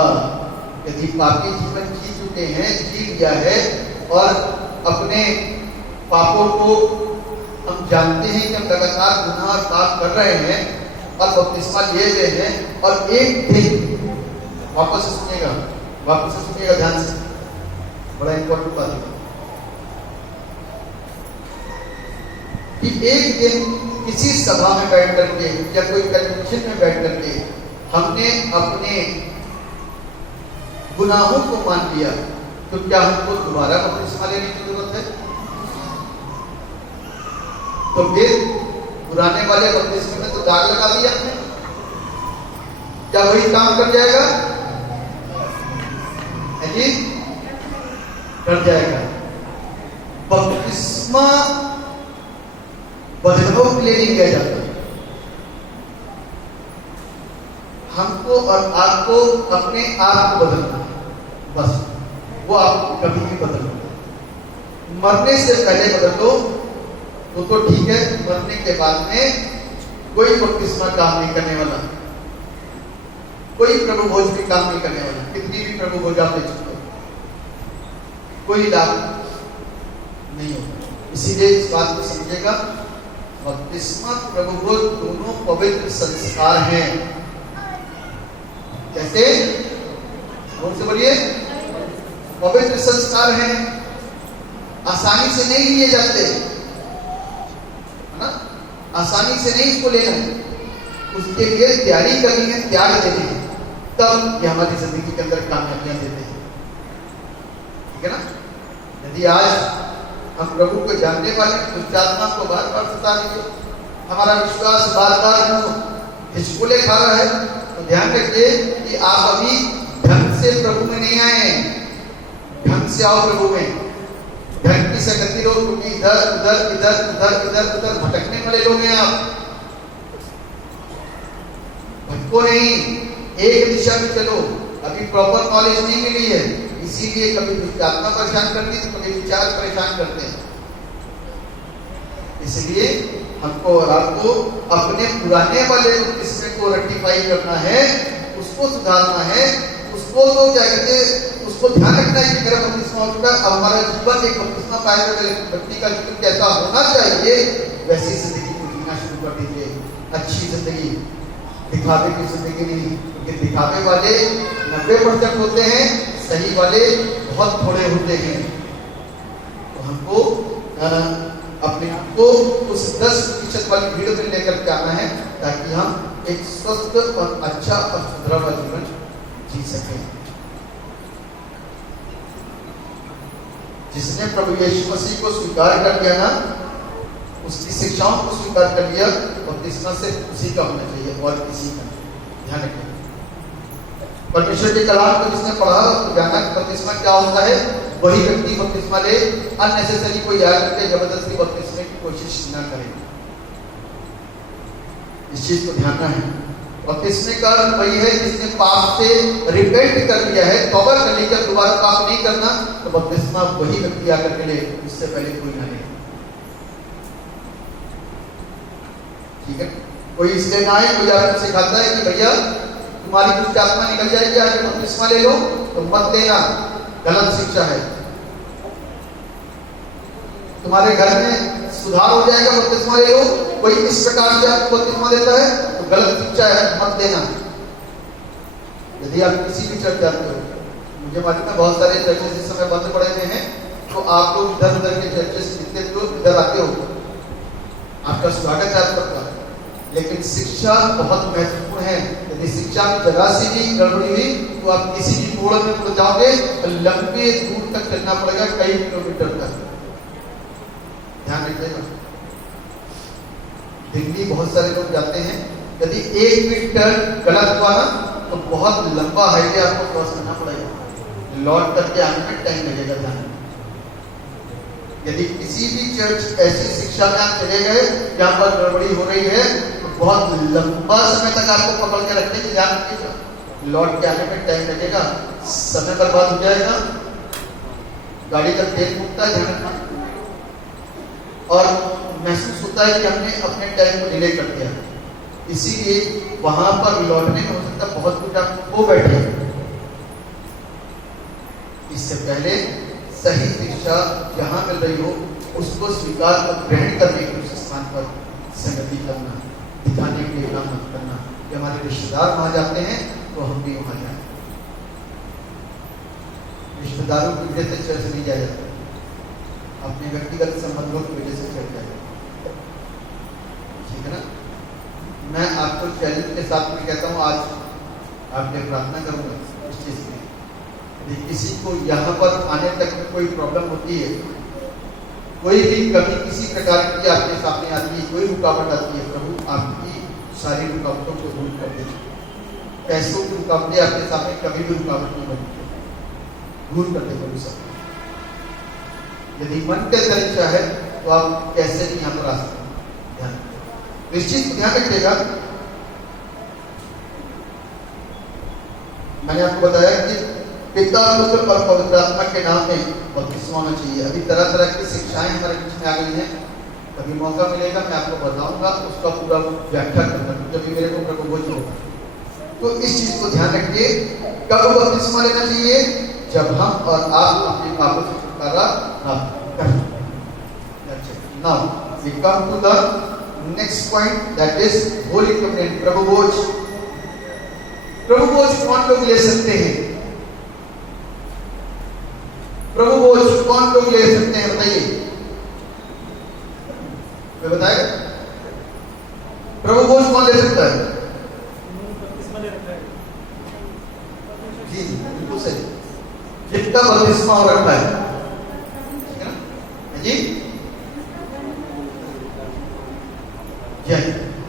यदि पापी जीवन जी चुके हैं, जी लिया है, और अपने पापों को हम जानते हैं कि हम लगातार गुनाह और पाप कर रहे हैं, और बपतिस्मा लिए गए हैं, और एक दिन वापस से सुनिएगा, वापस से सुनिएगा ध्यान से, बड़ा इंपॉर्टेंट बात है कि एक दिन किसी सभा में बैठ करके या कोई कन्वेंशन में बैठ करके हमने अपने गुनाहों को मान लिया, तो क्या हमको दोबारा बपतिस्मा लेने की जरूरत है? तो फिर पुराने वाले बपतिस्मे में तो दाग लगा दिया आपने, क्या वही काम कर जाएगा? जी, कर जाएगा। बपतिस्मा बदलाव के लिए नहीं किया जाता। हमको और आपको अपने आप को बदलना है, बस। वो आप कभी भी बदल सकते। मरने से पहले बदल दो तो ठीक है, मरने के बाद में कोई बपतिस्मा काम नहीं करने वाला, कोई प्रभु भोज भी काम नहीं करने वाला। कितनी भी प्रभु भोज आप ले चुके हो, कोई लाभ नहीं होगा। इसीलिए इस बात को समझेगा, बपतिस्मा प्रभु भोज दोनों पवित्र संस्कार हैं। कैसे? कौन से बोलिए? पवित्र संस्कार हैं, आसानी से नहीं लिए जाते, है ना? आसानी से नहीं इसको लेना है, उसके लिए तैयारी करनी है, त्याग देनी है, तब ये हमारी जिंदगी के अंदर कामयाबियां देते हैं। ठीक है ना? यदि आज हम प्रभु को जानने वाले दुष्ट आत्मा को बार बार सता रही है, हमारा विश्वास बार बार हिचकोले खा रहा है, तो ध्यान रखिए कि आप अभी ढंग से प्रभु में नहीं आए। ढंग से आओ प्रभु में, ढंग की संगति लो, क्योंकि इधर उधर इधर उधर इधर उधर भटकने वाले लोग हैं आप। भटको नहीं, एक दिशा में चलो। अभी प्रॉपर नॉलेज नहीं मिली है, इसीलिए कभी दुष्ट आत्मा परेशान करती है, तो कभी विचार परेशान करते हैं। इसलिए हमको और आपको अपने पुराने वाले किस्से को रेक्टिफाई करना है, उसको सुधारना है, उसको तो क्या कहते हैं, उसको ध्यान रखना है कि मेरा बपतिस्मा हो चुका, अब हमारा जीवन एक बपतिस्मा पाए हुए व्यक्ति का जीवन कैसा होना चाहिए, वैसी जिंदगी को जीना शुरू कर दीजिए। अच्छी जिंदगी, दिखावे की जिंदगी नहीं, क्योंकि दिखावे वाले 90% होते हैं, सही वाले बहुत थोड़े होते हैं। तो हमको अपने आप को उस 10% वाली भीड़ में लेकर के आना है, ताकि हम एक स्वस्थ और अच्छा और सुधरा हुआ जीवन जी सकें। जिसने प्रभु यीशु मसीह को स्वीकार कर लिया ना, उसकी शिक्षाओं को स्वीकार कर लिया, बपतिस्मा सिर्फ उसी का होना चाहिए और किसी का। ध्यान रखिए, परमेश्वर के कलाम को जिसने पढ़ा तो जाना बपतिस्मा क्या होता है, वही व्यक्ति बपतिस्मा ले। अननेसेसरी कोई आकर के जबरदस्ती बपतिस्मे की कोशिश न करे। इस चीज को ध्यान रखना है। बपतिस्मे का वही है जिसने पाप से रिपेंट कर लिया है, तौबा कर लिया, दोबारा पाप नहीं करना, तो बपतिस्मा वही व्यक्ति आकर के ले, उससे पहले कोई ना ले। ठीक है, कोई इसलिए ना आए, कोई आपको सिखाता है कि भैया तुम्हारी कुछ आत्मा निकल जाएगी, आगे बपतिस्मा ले लो, तो मत देना, गलत शिक्षा है। तुम्हारे घर में सुधार हो जाएगा, बपतिस्मा ले लो, कोई इस प्रकार से आपको बपतिस्मा देता है तो गलत शिक्षा है, मत देना। यदि आप किसी भी चर्च जाते हो, मुझे मालूम है बहुत सारे चर्चेस इस समय बंद पड़े हुए हैं, तो आप लोग इधर उधर के चर्चेस जितने जो इधर आते हो, आपका स्वागत है आपका, लेकिन शिक्षा बहुत महत्वपूर्ण है। यदि शिक्षा में जरा सी भी गड़बड़ी हुई तो आप किसी भी मोड़ में मुड़ जाओगे, लंबे दूर तक चलना पड़ेगा, कई किलोमीटर तक। ध्यान रखिएगा, दिल्ली बहुत सारे लोग जाते हैं, यदि एक भी टर्न गलत हुआ ना तो बहुत लंबा हाईवे आपको क्रॉस करना पड़ेगा, लौट करके आने में टाइम लगेगा जाने। यदि किसी भी चर्च ऐसी शिक्षा में आप चले गए जहां पर गड़बड़ी हो रही है, तो बहुत लंबा समय तक आपको पकड़ के रखने की ध्यान रखिएगा, लौट के आने में टाइम लगेगा, समय बर्बाद हो जाएगा, गाड़ी का तेल फूकता है, ध्यान रखना, और महसूस होता है कि हमने अपने टाइम को डिले कर दिया। इसीलिए वहां पर लौटने में हो सकता है बहुत कुछ आप खो बैठे। इससे पहले सही शिक्षा जहां मिल रही हो उसको स्वीकार और ग्रहण करने के उस स्थान पर संगति करना, दिखाने के लिए काम मत करना कि हमारे रिश्तेदार वहां जाते हैं तो हम भी वहां जाए। रिश्तेदारों की वजह से चर्च नहीं जाया जाता, अपने व्यक्तिगत संबंधों की वजह से चर्च जाए। ठीक है ना? मैं आपको चैलेंज के साथ में कहता हूँ, आज आपके प्रार्थना करूंगा इस चीज में। यदि किसी को यहाँ पर आने तक में कोई प्रॉब्लम होती है, कोई भी कभी किसी प्रकार की आपके सामने आती है, कोई रुकावट आती है, प्रभु आपकी सारी रुकावटों को दूर कर दे। पैसों की रुकावटें आपके सामने कभी भी रुकावट नहीं बनती, दूर कर दे प्रभु सब। यदि मन के अंदर इच्छा है तो आप कैसे भी यहाँ पर आ सकते हैं। निश्चित ध्यान रखिएगा, मैंने आपको बताया कि पिता पुत्र और पवित्र आत्मा के नाम में बपतिस्मा होना चाहिए। अभी तरह तरह की शिक्षाएं हमारे बीच में आ गई हैं, कभी मौका मिलेगा मैं आपको बताऊंगा, उसका पूरा व्याख्या करूंगा जब भी मेरे को प्रभु बोझ होगा। तो इस चीज को ध्यान रखिए, कब बपतिस्मा लेना चाहिए? जब हम और आप अपने पापों से छुटकारा प्राप्त करें। Now we come to the next point, that is holy communion, प्रभु भोज। प्रभु भोज कौन लोग ले सकते हैं? प्रभु भोज कौन लोग ले सकते हैं बताइए, मैं बताएगा? प्रभु भोज कौन ले सकता है? जी बिल्कुल सही, जितना बपतिस्मा हो रखा है, ठीक है ना जी?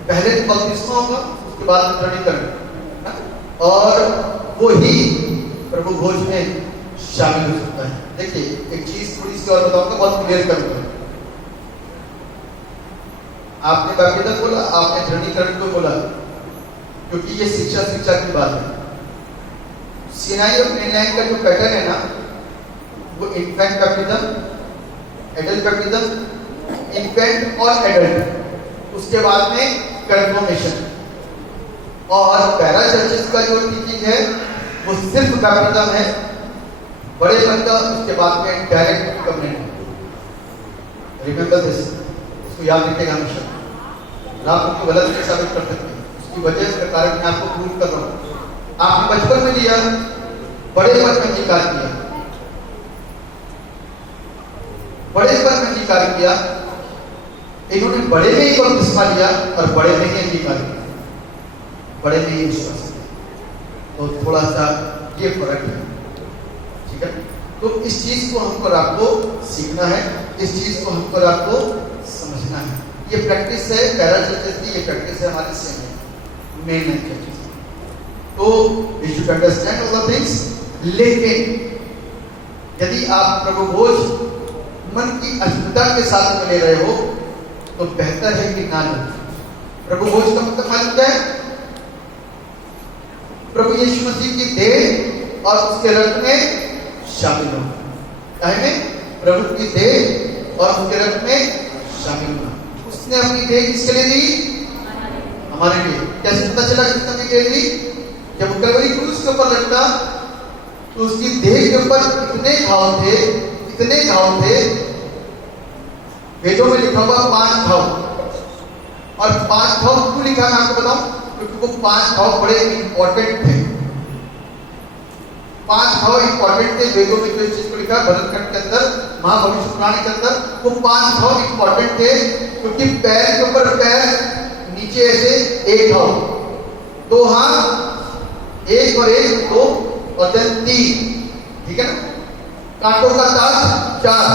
पहले बपतिस्मा होगा, उसके बाद दृढ़ीकरण, और वो ही प्रभु भोज में शामिल हो सकता है। देखिए एक चीज थोड़ी सी और बताऊंगा, बहुत क्लियर करूंगा। आपने बैप्टिज्म बोला, आपने दृढ़ीकरण को बोला, क्योंकि ये शिक्षा की बात है। सिनाई और मेनलाइन का जो पैटर्न है ना, वो infant baptism, adult baptism, infant और एडल्ट, उसके बाद में कन्फर्मेशन, और पैरा चर्चेस का जो टीचिंग है वो सिर्फ बैप्टिज्म है, बड़े मन का, उसके बाद में डायरेक्ट कम्युनिटी। रिमेंबर दिस, इसको याद रखिएगा हमेशा, आप उसको गलत नहीं साबित कर सकते। उसकी वजह के कारण मैं आपको प्रूव कर रहा हूँ। आपने बचपन में लिया, बड़े मन में अंगीकार किया, बड़े मन में अंगीकार किया, इन्होंने बड़े में ही बपतिस्मा लिया और बड़े में ही अंगीकार किया, बड़े में ही विश्वास किया, तो थोड़ा सा ये फर्क है। ठीक है, तो इस चीज को हमको आपको सीखना है, इस चीज को हमको आपको समझना है। ये प्रैक्टिस है पैरा चर्चेस की, ये प्रैक्टिस है हमारे सेम मेन चर्चेस। तो we should understand all the things. लेकिन यदि आप प्रभु भोज मन की अशुद्धता के साथ ले रहे हो तो बेहतर है कि ना लो। प्रभु भोज का मतलब मालूम क्या है? प्रभु यीशु मसीह की देह और उसके रक्त में शामिल हो। क्या? प्रभु की देह और उसके रक्त में शामिल होना। उसने अपनी देह किसके लिए दी? हमारे लिए। कैसे पता चला किसने के लिए दी? जब वो कलवरी क्रूस के ऊपर लटका तो उसकी देह के ऊपर इतने घाव थे, इतने घाव थे, वेदों में लिखा हुआ 5 घाव। और 5 घाव क्यों लिखा मैं आपको बताऊं? क्योंकि वो 5 घाव बड़े इंपॉर्टेंट थे। 5 घाव इंपॉर्टेंट थे वेदों में, जो इस चीज को लिखा भरतखंड के अंदर, महाभविष्य पुराण के अंदर, वो 5 घाव इंपॉर्टेंट थे। क्योंकि पैर के ऊपर पैर, नीचे ऐसे एक घाव, 2 हाथ, 1 और 1 2 और 3, ठीक है ना? कांटों का ताज 4,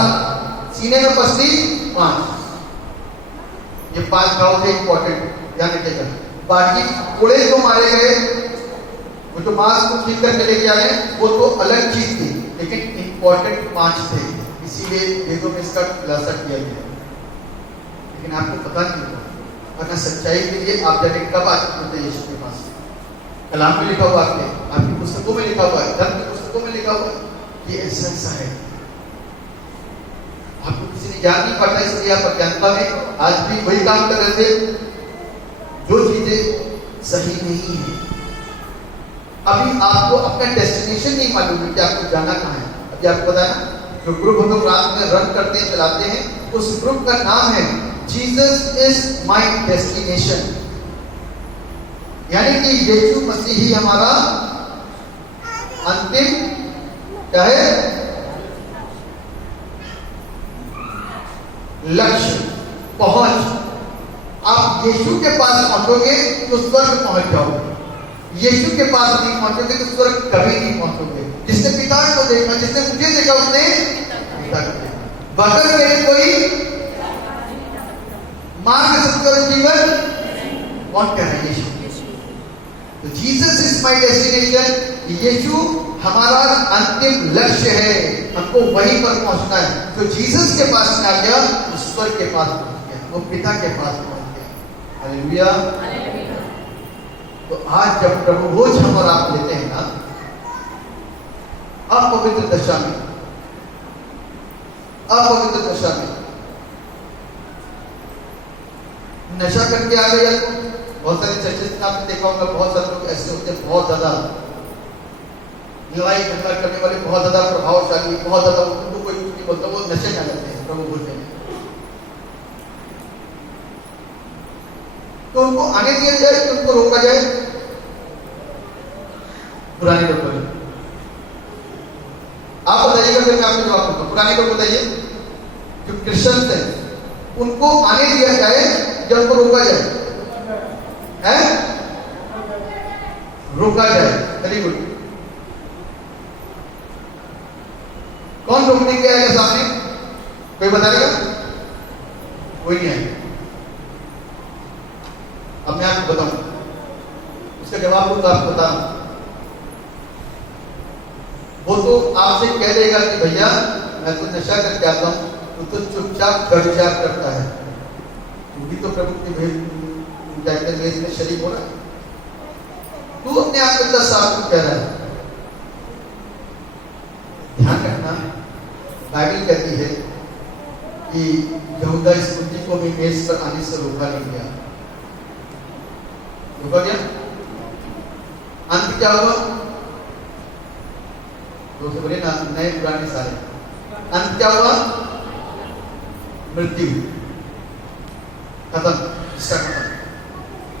सीने में पसली 5। ये 5 घाव थे इंपॉर्टेंट, ध्यान रखिएगा। बाकी कोड़े जो मारे गए, वो जो मांस को खींच करके लेके आए, वो तो अलग चीज थी, लेकिन इंपॉर्टेंट 5 थे, इसीलिए वेदों में इसका खुलासा किया गया। लेकिन आपको पता नहीं होगा, वरना सच्चाई के लिए आप जाके कब आ सकते हैं यीशु के पास? कलाम में लिखा हुआ, आपकी पुस्तकों में लिखा हुआ है, धर्म की पुस्तकों में लिखा हुआ है, ये ऐसा ऐसा है। आपको किसी ने ज्ञान नहीं पढ़ा, इसलिए आप अज्ञानता में आज भी वही काम कर रहे थे जो चीजें सही नहीं है। अभी आपको अपना डेस्टिनेशन नहीं मालूम है कि आपको जाना कहाँ है। अभी आपको पता है ना, जो ग्रुप हम लोग रात में रन करते हैं, चलाते हैं, उस ग्रुप का नाम है जीसस इज माय डेस्टिनेशन। यानी कि यीशु मसीह ही हमारा अंतिम क्या है? लक्ष्य, पहुंच। आप यीशु के पास पहुंचोगे तो स्वर्ग पहुंच जाओगे। यीशु के पास नहीं पहुंचोगे तो स्वर्ग कभी नहीं पहुंचोगे। जिसने पिता को देखा, जिसने मुझे देखा, उसने पिता को देखा। बगैर मेरे कोई मार्ग, सत्य और जीवन कौन कह रहा है? यीशु। तो जीसस इज माय डेस्टिनेशन। यीशु हमारा अंतिम लक्ष्य है, हमको वहीं पर पहुंचना है। तो जीसस के पास में आ गया, ईश्वर के पास पहुंच गया, वो पिता के पास पहुंच गया। हालेलुया। तो आज जब प्रभु भोज हम और आप लेते हैं ना, अपवित्र दशा में, अपवित्र दशा में नशा करके आ गया। बहुत सारे चर्चेस में आपने देखा होगा, बहुत सारे लोग ऐसे होते हैं, बहुत ज्यादा लड़ाई झगड़ा करने वाले, बहुत ज्यादा प्रभावशाली, बहुत ज्यादा, उनको कोई कुछ नहीं बोलता, वो नशे में लगते हैं प्रभु भोज में। तो उनको आने दिया जाए कि उनको रोका जाए? पुराने लोग बोले, आप बताइएगा, फिर मैं आपको जवाब दूंगा। पुराने लोग बताइए, जो क्रिश्चियन थे, उनको आने दिया जाए जब उनको रोका जाए? है? रोका जाए। Very good. कौन रोकने के आएगा सामने? कोई बताएगा? कोई नहीं आएगा। अब मैं आपको बताऊं, उसका जवाब दूंगा, आपको बताऊं। वो तो आपसे कह देगा कि भैया मैं तो नशा करके आता हूं, तो चुपचाप व्यभिचार करता है, क्योंकि तो प्रभु के मेज में शरीक हो रहा है। तू अपने आप में 10 साल को कह रहा है। ध्यान रखना, बाइबल कहती है कि यहूदा इस्करियोती को भी मेज पर आने से रोका नहीं गया। रोका गया? अंत क्या हुआ? तो बोले ना, नए पुराने सारे, अंत क्या हुआ? मृत्यु, खत्म, इसका खत्म।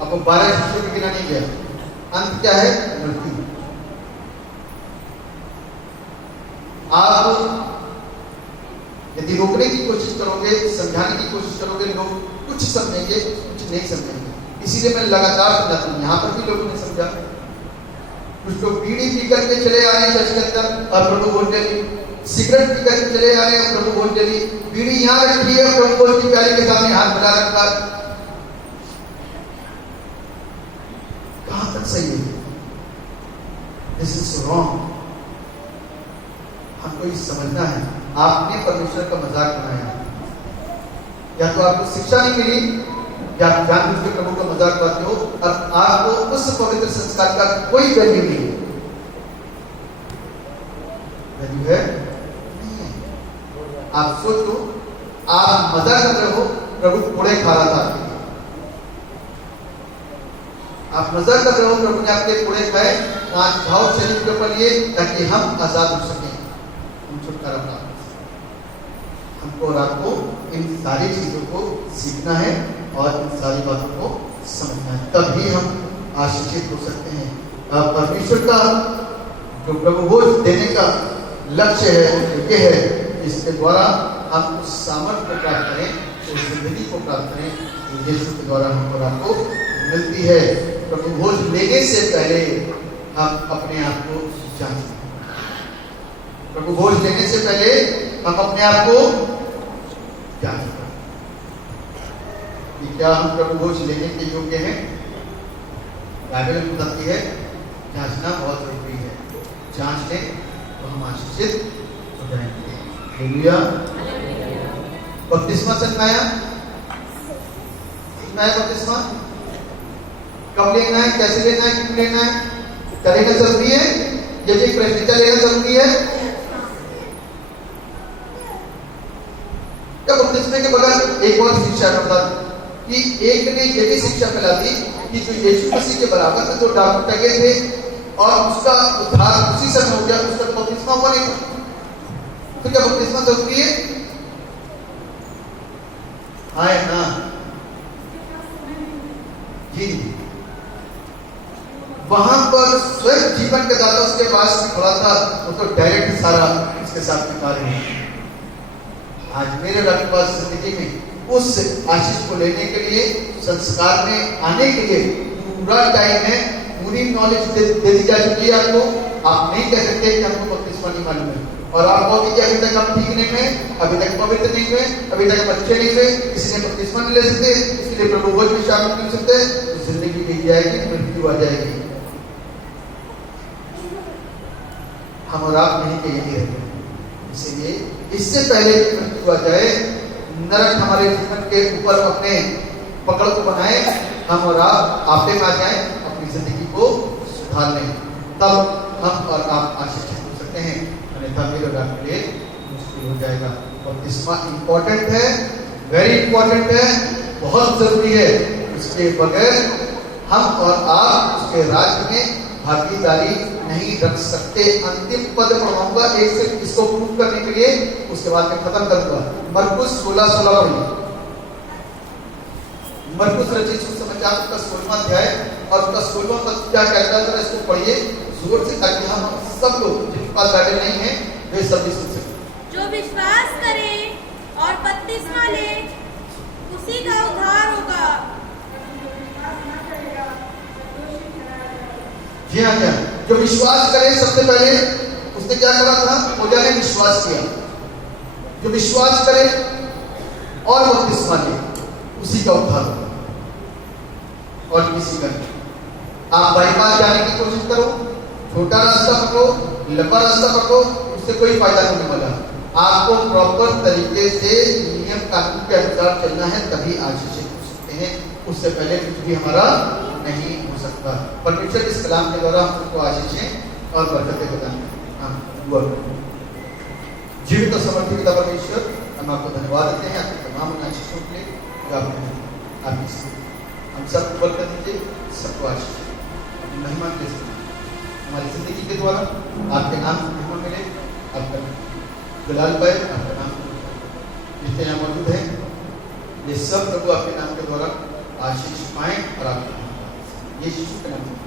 अब वो 12 शिष्यों के बिना नहीं गया। अंत क्या है? मृत्यु। आप यदि रोकने की कोशिश करोगे, समझाने की कोशिश करोगे, लोग कुछ समझेंगे, कुछ नहीं समझेंगे। इसीलिए मैं लगातार समझाता हूं। यहाँ पर भी लोगों ने समझा, कुछ लोग बीड़ी पी करके चले आए चर्च के अंदर और प्रभु बोलते नहीं, सिगरेट पी कर चले आ रहे हैं, प्रभु भोज ले ली, बीड़ी यहाँ रखी है, प्रभु भोज की प्याली के सामने हाथ मिला रखा। कहां तक सही है? This is wrong. हमको ये समझना है, आपने परमेश्वर का मजाक बनाया, या तो आपको शिक्षा नहीं मिली, या आप जानबूझ के प्रभु का मजाक बनाते हो और आपको उस पवित्र संस्कार का कोई वैल्यू नहीं है। वैल्यू है नहीं है। आप सोचो, आप मजाक कर रहे हो, प्रभु कोड़े खा रहा था आपके लिए। आप मजाक कर रहे हो, प्रभु ने आपके कोड़े खाए, 5 घाव शरीर के ऊपर लिए, ताकि हम आजाद हो सकें, हम छुटकारा प्राप्त। हमको और आपको इन सारी चीजों को सीखना है और इन सारी बातों को समझना है, तभी हम आशीषित हो सकते हैं। परमेश्वर का जो प्रभु भोज देने का लक्ष्य है, ये है, इसके द्वारा हम उस सामर्थ्य को प्राप्त करें, उस जिंदगी को प्राप्त करें जो यीशु के द्वारा हमको और आपको मिलती है। प्रभु भोज लेने से पहले हम अपने आप को जांचें। प्रभु भोज लेने से पहले हम अपने आप को जांचें कि क्या हम प्रभु भोज लेने के योग्य हैं। बाइबल बताती है जांचना बहुत जरूरी है। जांच लें तो हम आशीषित हो जाएंगे। हालेलुया। बपतिस्मा चलनाया, बपतिस्मा कब लेना है, कैसे लेना है, क्यों लेना है, क्या लेना जरूरी है, ये भी प्रश्न, क्या लेना जरूरी है। क्या बपतिस्मे के बगैर एक और शिक्षा करता कि एक ने ये भी शिक्षा फैला दी कि जो यीशु मसीह के बराबर में जो डाकू टंगे थे और उसका उद्धार उसी समय हो गया, उसका बपतिस्मा हुआ नहीं था। तो क्या बपतिस्मा जरूरी है? हाँ ना जी। वहां पर स्वयं जीवन के दाता उसके पास में खड़ा था, वो तो डायरेक्ट सारा इसके साथ में कार्य है। आज मेरे रक्त पास जिंदगी में उस आशीष को लेने के लिए, संस्कार में आने के लिए पूरा टाइम है, पूरी नॉलेज दे दी जा चुकी है आपको। आप नहीं कह सकते कि हमको बपतिस्मा नहीं मालूम है, और आप कहोगे कि अभी तक हम ठीक नहीं हुए, अभी तक पवित्र नहीं हुए, अभी तक बच्चे नहीं हुए, किसी ने बपतिस्मा नहीं ले सकते, इसलिए प्रभु भोज में शामिल नहीं हो सकते, तो जिंदगी बीत जाएगी, मृत्यु आ जाएगी। हम और आप नहीं कहेंगे। इसलिए इससे पहले कि मृत्यु आ जाए, नरक हमारे जीवन के ऊपर अपने पकड़ को बनाए, हम और आप आपे में आ जाए, अपनी जिंदगी को सुधार लें, तब हम और आप आशीषित हो सकते हैं। अन्यथा मेरे और आपके लिए मुश्किल हो जाएगा। बपतिस्मा इंपॉर्टेंट है, वेरी इंपॉर्टेंट है, बहुत जरूरी है। उसके बगैर हम और आप उसके राज्य में भागीदारी नहीं रख सकते। अंतिम पद पढ़ाऊंगा एक से, इसको प्रूव करने के लिए, उसके बाद मैं खत्म करूंगा। मरकुस 16:16 पढ़िए। मरकुस रचित सुसमाचार का 16वां अध्याय और उसका 16वां पद क्या कहता है, इसको पढ़िए जोर से, ताकि हम सब लोग जिनके पास बाइबल नहीं है वे सब भी सुन सकें। जो विश्वास करे और बपतिस्मा ले, उसी का उद्धार होगा। जी हाँ, क्या जो विश्वास करे, सबसे पहले उसने क्या करा था, मोजा ने विश्वास किया। जो विश्वास करे और बपतिस्मा ले, उसी का उद्धार होगा, और किसी का नहीं। आप बाईपास जाने की कोशिश करो, छोटा रास्ता पकड़ो, लंबा रास्ता पकड़ो, उससे कोई फायदा नहीं होने वाला। आपको प्रॉपर तरीके से नियम कानून के अनुसार चलना है, तभी आशीषित हो सकते हैं। उससे पहले कुछ भी हमारा नहीं हो सकता। परमेश्वर इस कलाम के द्वारा हमको आशीषें और बरकतें बताएं। हम दुआ करें। जीवित और समर्थित पिता परमेश्वर, हम आपको धन्यवाद देते हैं आपके तमाम आशीषों के लिए। हम सबको बरकत दीजिए, सबको आशीष, अपनी महिमा के हमारी जिंदगी के द्वारा आपके नाम की महिमा मिले, आपका जलाल पाए, आपका नाम जितने यहाँ मौजूद हैं ये सब प्रभु आपके नाम के द्वारा आशीष पाएं और आपको यीशु के नाम में।